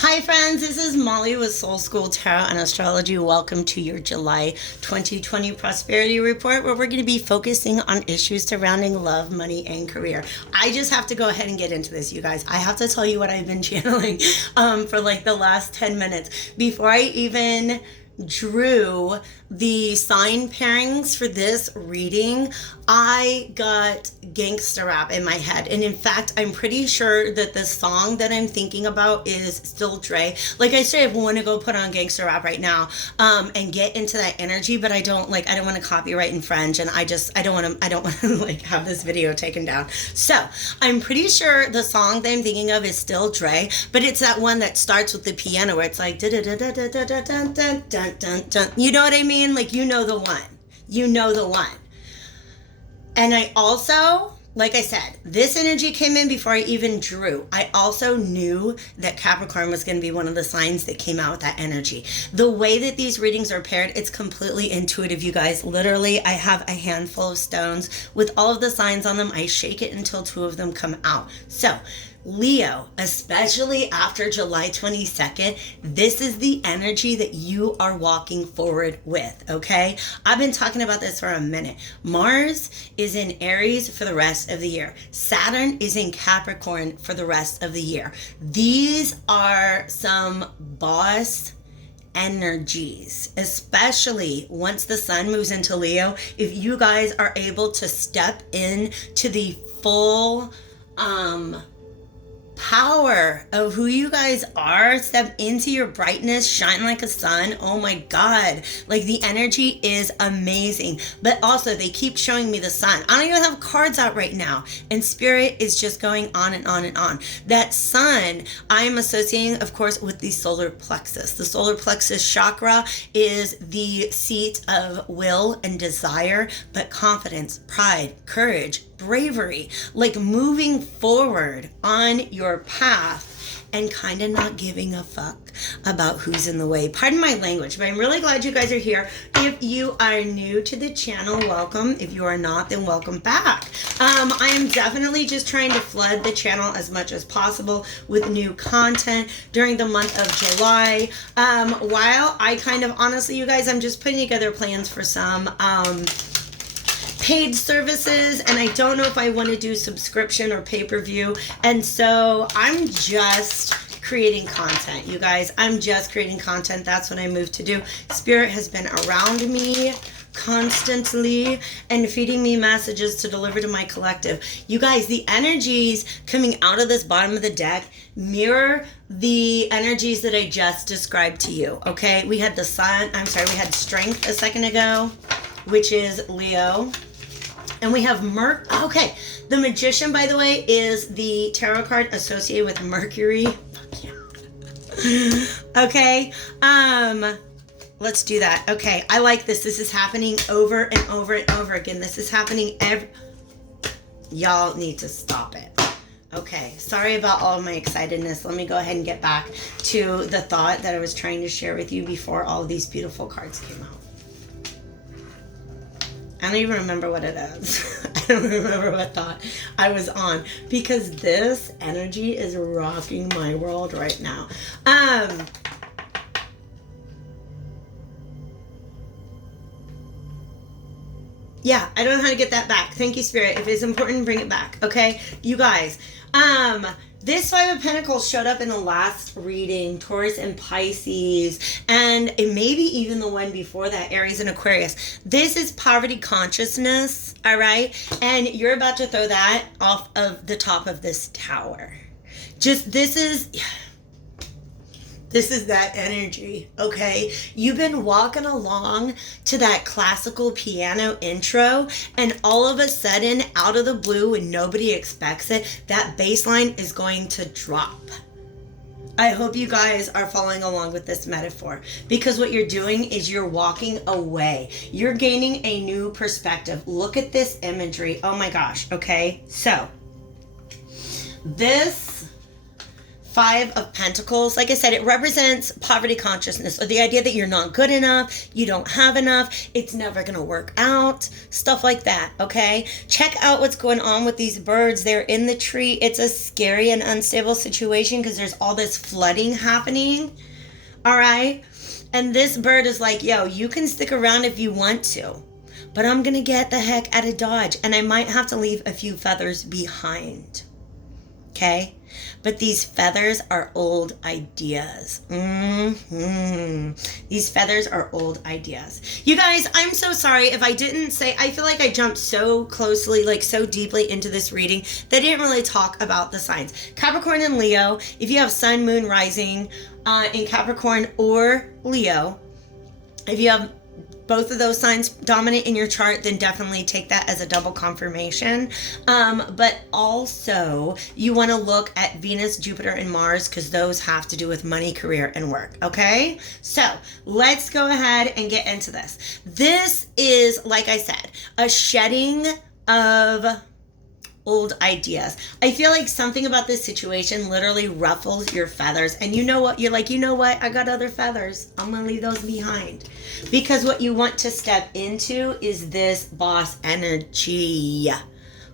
Hi friends, this is Molly with Soul School Tarot and Astrology. Welcome to your July 2020 Prosperity Report, where we're going to be focusing on issues surrounding love, money, and career. I just have to go ahead and get into this, you guys. I have to tell you what I've been channeling for like the last 10 minutes. Before I even drew the sign pairings for this reading, I got gangster rap in my head. And in fact, I'm pretty sure that the song that I'm thinking about is still Dre. Like I say, I want to go put on gangster rap right now and get into that energy, but I don't want to copyright infringe, and I don't want to like have this video taken down. So I'm pretty sure the song that I'm thinking of is still Dre, but it's that one that starts with the piano where it's like da da da da da da da da da da. You know what I mean? Like, you know the one. You know the one. And I also, like I said, this energy came in before I even drew. I also knew that Capricorn was going to be one of the signs that came out with that energy. The way that these readings are paired, it's completely intuitive, you guys. Literally, I have a handful of stones with all of the signs on them. I shake it until two of them come out. So, Leo, especially after July 22nd, this is the energy that you are walking forward with, okay? I've been talking about this for a minute. Mars is in Aries for the rest of the year. Saturn is in Capricorn for the rest of the year. These are some boss energies, especially once the sun moves into Leo. If you guys are able to step into the full power of who you guys are, step into your brightness, shine like a sun. Oh my God. Like, the energy is amazing. But also, they keep showing me the sun. I don't even have cards out right now. And spirit is just going on and on and on. That sun, I am associating, of course, with the solar plexus. The solar plexus chakra is the seat of will and desire, but confidence, pride, courage, bravery, like moving forward on your path and kind of not giving a fuck about who's in the way. Pardon my language, but I'm really glad you guys are here. If you are new to the channel, welcome. If you are not, then welcome back. I am definitely just trying to flood the channel as much as possible with new content during the month of July. While I kind of, honestly, you guys, I'm just putting together plans for some paid services, and I don't know if I want to do subscription or pay-per-view, and so I'm just creating content, you guys. I'm just creating content. That's what I moved to do. Spirit has been around me constantly and feeding me messages to deliver to my collective. You guys, the energies coming out of this bottom of the deck mirror the energies that I just described to you, okay? We had the sun, we had strength a second ago, which is Leo. And we have okay, the Magician, by the way, is the tarot card associated with Mercury. Fuck yeah. Okay, let's do that. Okay, I like this. This is happening over and over and over again. This is happening y'all need to stop it. Okay, sorry about all of my excitedness. Let me go ahead and get back to the thought that I was trying to share with you before all of these beautiful cards came out. I don't even remember what it is. I don't remember what thought I was on, because this energy is rocking my world right now. Yeah, I don't know how to get that back. Thank you, Spirit. If it's important, bring it back. Okay, you guys. This Five of Pentacles showed up in the last reading, Taurus and Pisces, and maybe even the one before that, Aries and Aquarius. This is poverty consciousness, all right? And you're about to throw that off of the top of this tower. This is that energy, okay? You've been walking along to that classical piano intro, and all of a sudden, out of the blue, when nobody expects it, that bass line is going to drop. I hope you guys are following along with this metaphor, because what you're doing is you're walking away. You're gaining a new perspective. Look at this imagery. Oh my gosh, okay? So, this Five of Pentacles, like I said, it represents poverty consciousness, or the idea that you're not good enough, you don't have enough, it's never going to work out, stuff like that, okay? Check out what's going on with these birds. They're in the tree. It's a scary and unstable situation because there's all this flooding happening, all right? And this bird is like, yo, you can stick around if you want to, but I'm going to get the heck out of Dodge, and I might have to leave a few feathers behind, okay? But these feathers are old ideas. These feathers are old ideas. You guys, I'm so sorry if I didn't say, I feel like I jumped so closely, like so deeply into this reading that I didn't really talk about the signs. Capricorn and Leo, if you have sun, moon, rising in Capricorn or Leo, if you have both of those signs dominant in your chart, then definitely take that as a double confirmation. But also, you want to look at Venus, Jupiter, and Mars, because those have to do with money, career, and work, okay? So, let's go ahead and get into this. This is, like I said, a shedding of old ideas. I feel like something about this situation literally ruffles your feathers. And you know what? You're like, you know what? I got other feathers. I'm going to leave those behind. Because what you want to step into is this boss energy.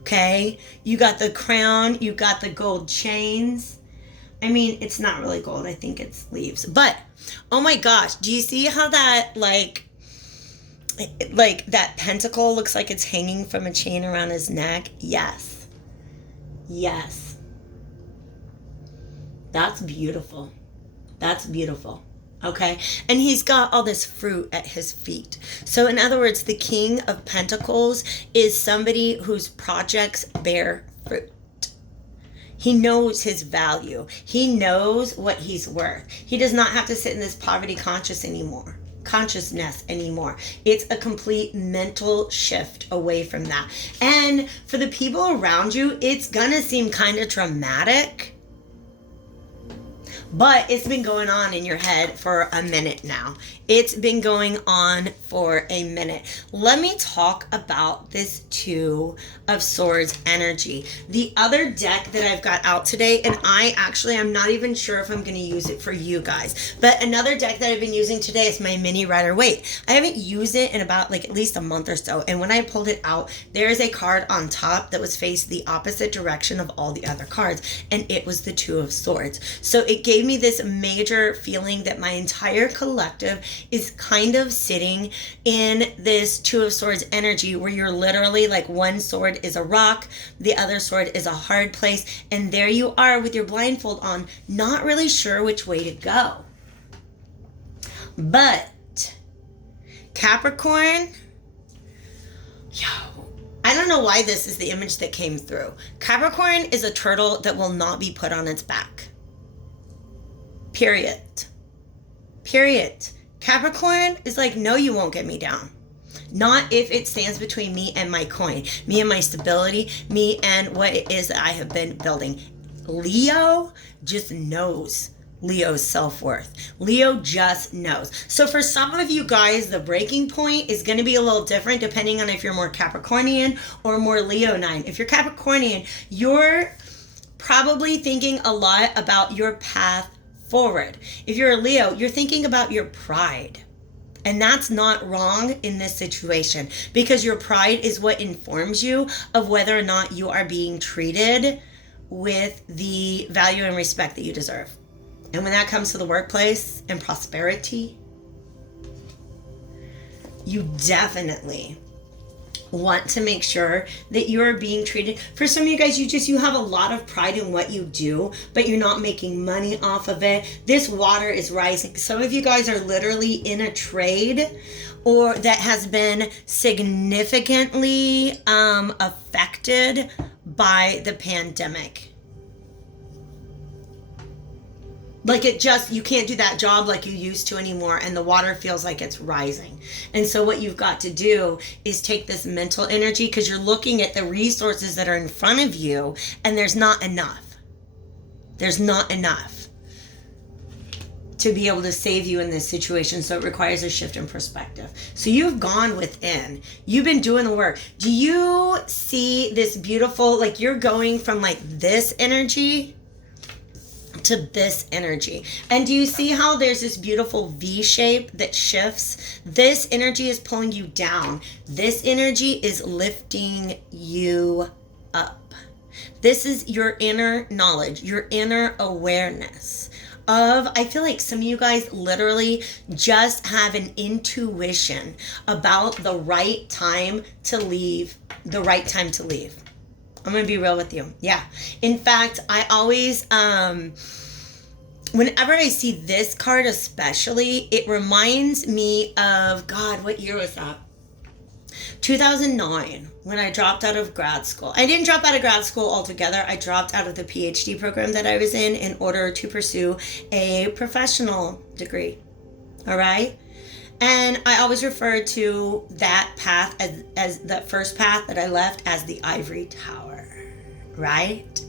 Okay? You got the crown. You got the gold chains. I mean, it's not really gold. I think it's leaves. But, oh my gosh. Do you see how that, like that pentacle looks like it's hanging from a chain around his neck? Yes. Yes. That's beautiful. That's beautiful. Okay? And he's got all this fruit at his feet. So in other words, the King of Pentacles is somebody whose projects bear fruit. He knows his value. He knows what he's worth. He does not have to sit in this poverty consciousness anymore. It's a complete mental shift away from that. And for the people around you, it's gonna seem kind of traumatic, but it's been going on in your head for a minute now. It's been going on for a minute. Let me talk about this Two of Swords energy. The other deck that I've got out today, and I'm not even sure if I'm going to use it for you guys, but another deck that I've been using today is my mini Rider-Waite. I haven't used it in about like at least a month or so, and when I pulled it out, there is a card on top that was faced the opposite direction of all the other cards, and it was the Two of Swords. So it gave me this major feeling that my entire collective is kind of sitting in this Two of Swords energy, where you're literally like, one sword is a rock, the other sword is a hard place, and there you are with your blindfold on, not really sure which way to go. But Capricorn, I don't know why this is the image that came through. Capricorn is a turtle that will not be put on its back. Period. Capricorn is like, no, you won't get me down. Not if it stands between me and my coin, me and my stability, me and what it is that I have been building. Leo just knows Leo's self-worth. Leo just knows. So for some of you guys, the breaking point is going to be a little different depending on if you're more Capricornian or more Leonine. If you're Capricornian, you're probably thinking a lot about your path forward. If you're a Leo, you're thinking about your pride. And that's not wrong in this situation, because your pride is what informs you of whether or not you are being treated with the value and respect that you deserve. And when that comes to the workplace and prosperity, you definitely want to make sure that you're being treated. For some of you guys, you have a lot of pride in what you do, but you're not making money off of it. This water is rising. Some of you guys are literally in a trade or that has been significantly affected by the pandemic. Like you can't do that job like you used to anymore, and the water feels like it's rising. And so what you've got to do is take this mental energy, because you're looking at the resources that are in front of you, and there's not enough. There's not enough to be able to save you in this situation. So it requires a shift in perspective. So you've gone within. You've been doing the work. Do you see this beautiful, like you're going from like this energy to this energy. And do you see how there's this beautiful V shape that shifts? This energy is pulling you down. This energy is lifting you up. This is your inner knowledge, your inner awareness of, I feel like some of you guys literally just have an intuition about the right time to leave, the right time to leave. I'm going to be real with you. Yeah. In fact, I always, whenever I see this card especially, it reminds me of, God, what year was that? 2009, when I dropped out of grad school. I didn't drop out of grad school altogether. I dropped out of the PhD program that I was in order to pursue a professional degree. All right? And I always refer to that path as that first path that I left as the ivory tower. Right?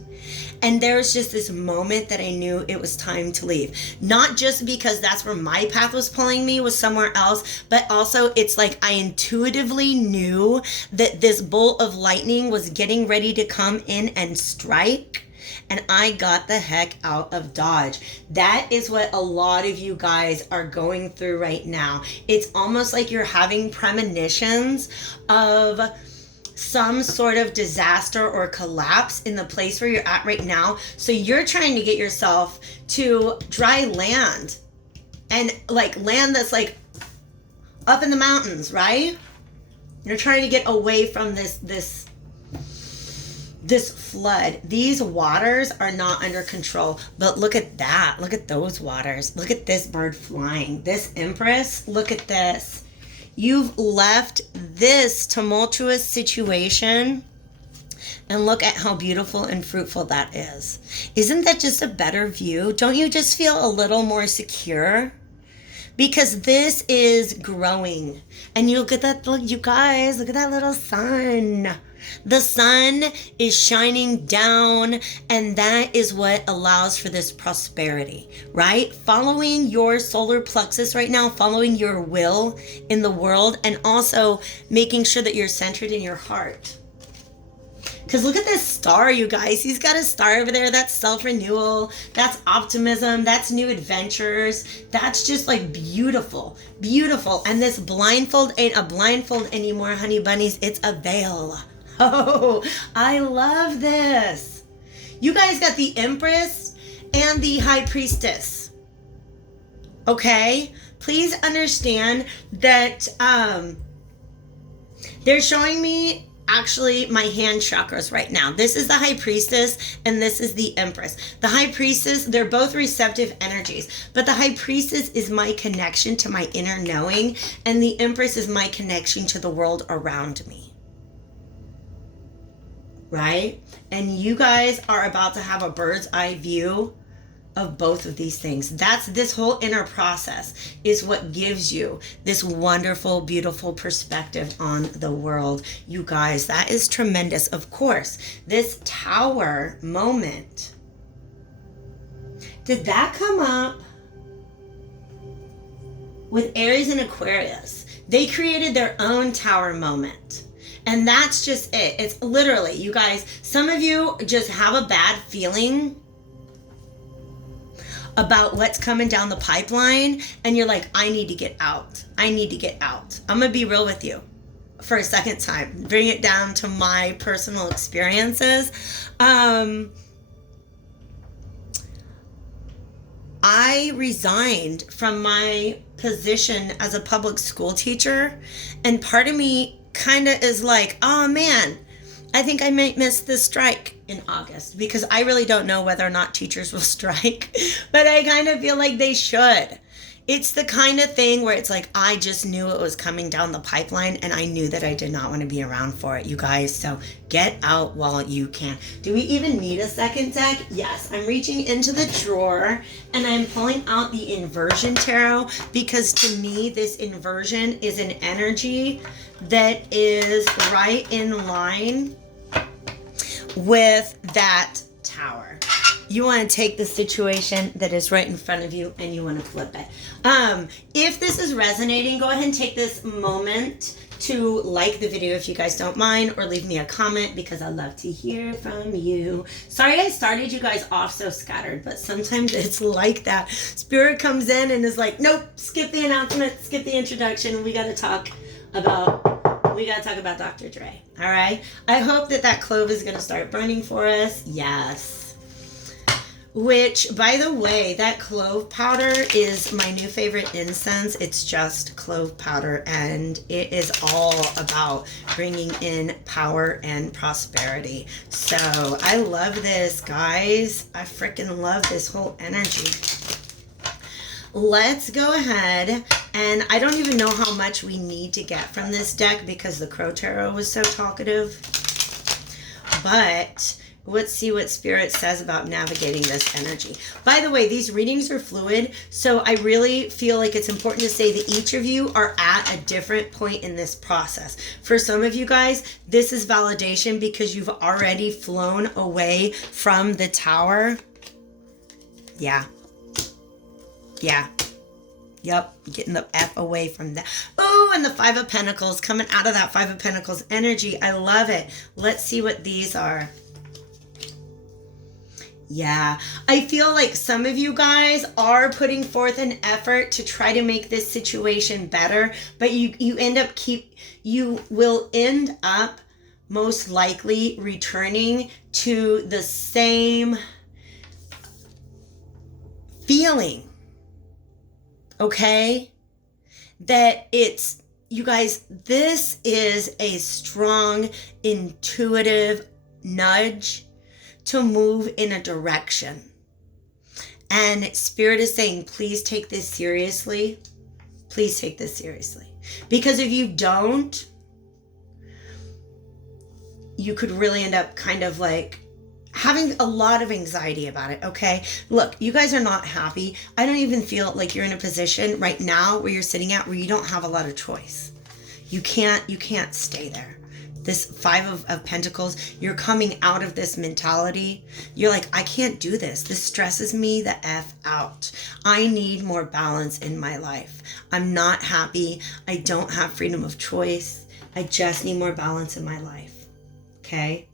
And there was just this moment that I knew it was time to leave. Not just because that's where my path was pulling me, was somewhere else, but also it's like I intuitively knew that this bolt of lightning was getting ready to come in and strike. And I got the heck out of Dodge. That is what a lot of you guys are going through right now. It's almost like you're having premonitions of some sort of disaster or collapse in the place where you're at right now. So you're trying to get yourself to dry land, and like land that's like up in the mountains, right? You're trying to get away from this flood. These waters are not under control. But look at that. Look at those waters. Look at this bird flying. This Empress, look at this. You've left this tumultuous situation, and look at how beautiful and fruitful that is. Isn't that just a better view? Don't you just feel a little more secure? Because this is growing. And you look at that, look, you guys, look at that little sun. The sun is shining down, and that is what allows for this prosperity, right? Following your solar plexus right now, following your will in the world, and also making sure that you're centered in your heart. Because look at this star, you guys. He's got a star over there. That's self-renewal. That's optimism. That's new adventures. That's just like beautiful, beautiful. And this blindfold ain't a blindfold anymore, honey bunnies. It's a veil. Oh, I love this. You guys got the Empress and the High Priestess. Okay? Please understand that they're showing me actually my hand chakras right now. This is the High Priestess and this is the Empress. The High Priestess, they're both receptive energies, but the High Priestess is my connection to my inner knowing, and the Empress is my connection to the world around me. Right? And you guys are about to have a bird's eye view of both of these things. That's this whole inner process is what gives you this wonderful, beautiful perspective on the world. You guys, that is tremendous. Of course, this tower moment, did that come up with Aries and Aquarius? They created their own tower moment. And that's just it. It's literally, you guys, some of you just have a bad feeling about what's coming down the pipeline, and you're like, I need to get out. I need to get out. I'm going to be real with you for a second time. Bring it down to my personal experiences. I resigned from my position as a public school teacher, and part of me kind of is like, oh man, I think I might miss the strike in August, because I really don't know whether or not teachers will strike, but I kind of feel like they should. It's the kind of thing where it's like, I just knew it was coming down the pipeline, and I knew that I did not want to be around for it, you guys. So get out while you can. Do we even need a second deck? Yes, I'm reaching into the drawer and I'm pulling out the inversion tarot, because to me, this inversion is an energy that is right in line with that tower. You want to take the situation that is right in front of you and you want to flip it. If this is resonating, go ahead and take this moment to like the video if you guys don't mind, or leave me a comment because I love to hear from you. Sorry I started you guys off so scattered, but sometimes it's like that. Spirit comes in and is like, nope, skip the announcement, skip the introduction. We got to talk about Dr. Dre. All right. I hope that clove is going to start burning for us. Yes. Which, by the way, that clove powder is my new favorite incense. It's just clove powder, and it is all about bringing in power and prosperity. So I love this, guys. I freaking love this whole energy. Let's go ahead, and I don't even know how much we need to get from this deck because the Crow Tarot was so talkative. But let's see what Spirit says about navigating this energy. By the way, these readings are fluid, so I really feel like it's important to say that each of you are at a different point in this process. For some of you guys, this is validation because you've already flown away from the Tower. Yeah. Yep, getting the F away from that. Oh, and the Five of Pentacles coming out of that Five of Pentacles energy. I love it. Let's see what these are. Yeah, I feel like some of you guys are putting forth an effort to try to make this situation better, but you will end up most likely returning to the same feeling. Okay? That it's, you guys, this is a strong, intuitive nudge to move in a direction. And Spirit is saying, please take this seriously. Please take this seriously. Because if you don't, you could really end up kind of like having a lot of anxiety about it, okay? Look, you guys are not happy. I don't even feel like you're in a position right now where you're sitting at where you don't have a lot of choice. You can't stay there. This Five of Pentacles, you're coming out of this mentality. You're like, I can't do this. This stresses me the F out. I need more balance in my life. I'm not happy. I don't have freedom of choice. I just need more balance in my life, okay?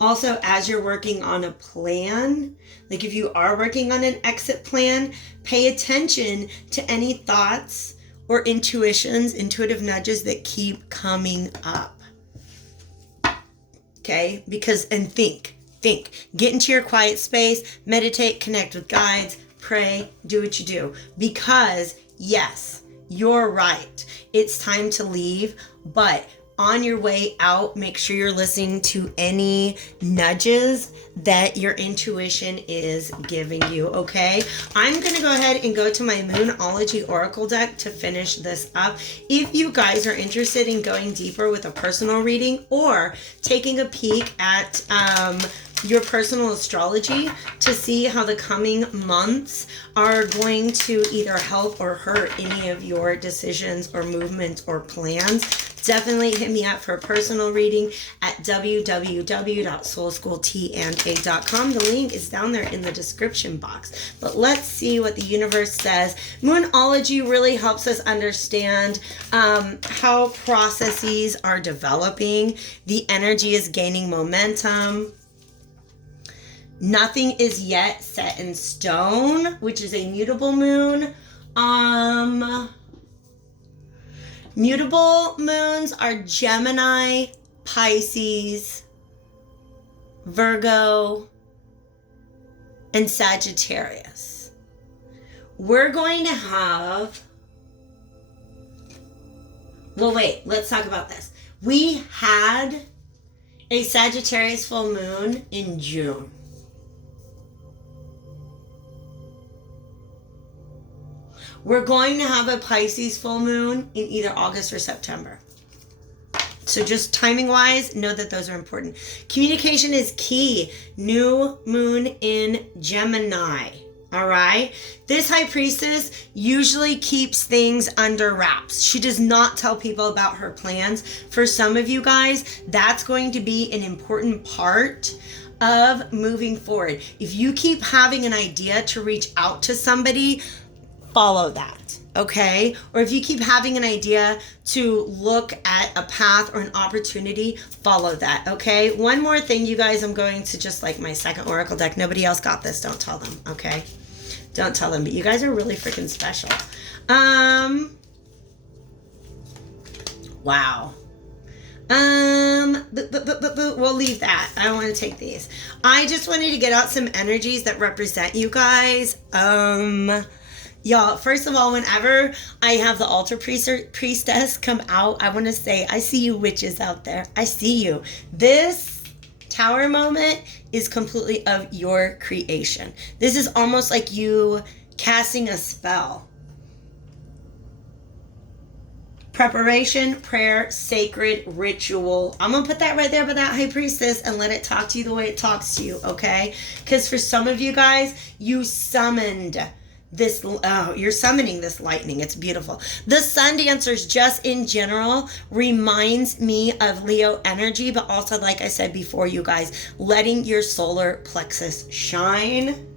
Also, as you're working on a plan, like if you are working on an exit plan, pay attention to any thoughts or intuitive nudges that keep coming up. Okay? And think. Get into your quiet space, meditate, connect with guides, pray, do what you do. Because, yes, you're right. It's time to leave, but on your way out, make sure you're listening to any nudges that your intuition is giving you, okay? I'm going to go ahead and go to my Moonology Oracle deck to finish this up. If you guys are interested in going deeper with a personal reading or taking a peek at your personal astrology to see how the coming months are going to either help or hurt any of your decisions or movements or plans, definitely hit me up for a personal reading at www.soulschooltna.com. The link is down there in the description box. But let's see what the universe says. Moonology really helps us understand how processes are developing. The energy is gaining momentum. Nothing is yet set in stone, which is a mutable moon. Mutable moons are Gemini, Pisces, Virgo, and Sagittarius. We're going to have... Well, wait, let's talk about this. We had a Sagittarius full moon in June. We're going to have a Pisces full moon in either August or September. So just timing wise, know that those are important. Communication is key. New moon in Gemini. All right. This high priestess usually keeps things under wraps. She does not tell people about her plans. For some of you guys, that's going to be an important part of moving forward. If you keep having an idea to reach out to somebody, follow that, okay? Or if you keep having an idea to look at a path or an opportunity, follow that, okay? One more thing, you guys, I'm going to just like my second oracle deck. Nobody else got this. Don't tell them, okay? Don't tell them, but you guys are really freaking special. Wow. We'll leave that. I don't want to take these. I just wanted to get out some energies that represent you guys. Y'all, first of all, whenever I have the altar priestess come out, I want to say, I see you witches out there. I see you. This tower moment is completely of your creation. This is almost like you casting a spell. Preparation, prayer, sacred ritual. I'm going to put that right there by that high priestess and let it talk to you the way it talks to you, okay? Because for some of you guys, you summoned this, you're summoning this lightning. It's beautiful. The sun dancers just in general reminds me of Leo energy, but also, like I said before, you guys, letting your solar plexus shine.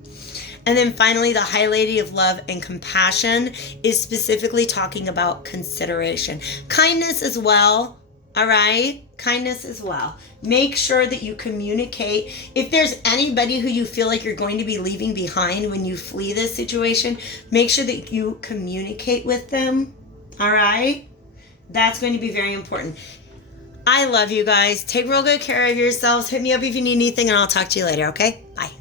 And then finally, the High Lady of Love and Compassion is specifically talking about consideration. Kindness as well, all right? Kindness as well. Make sure that you communicate. If there's anybody who you feel like you're going to be leaving behind when you flee this situation, make sure that you communicate with them, all right? That's going to be very important. I love you guys. Take real good care of yourselves. Hit me up if you need anything, and I'll talk to you later, okay? Bye.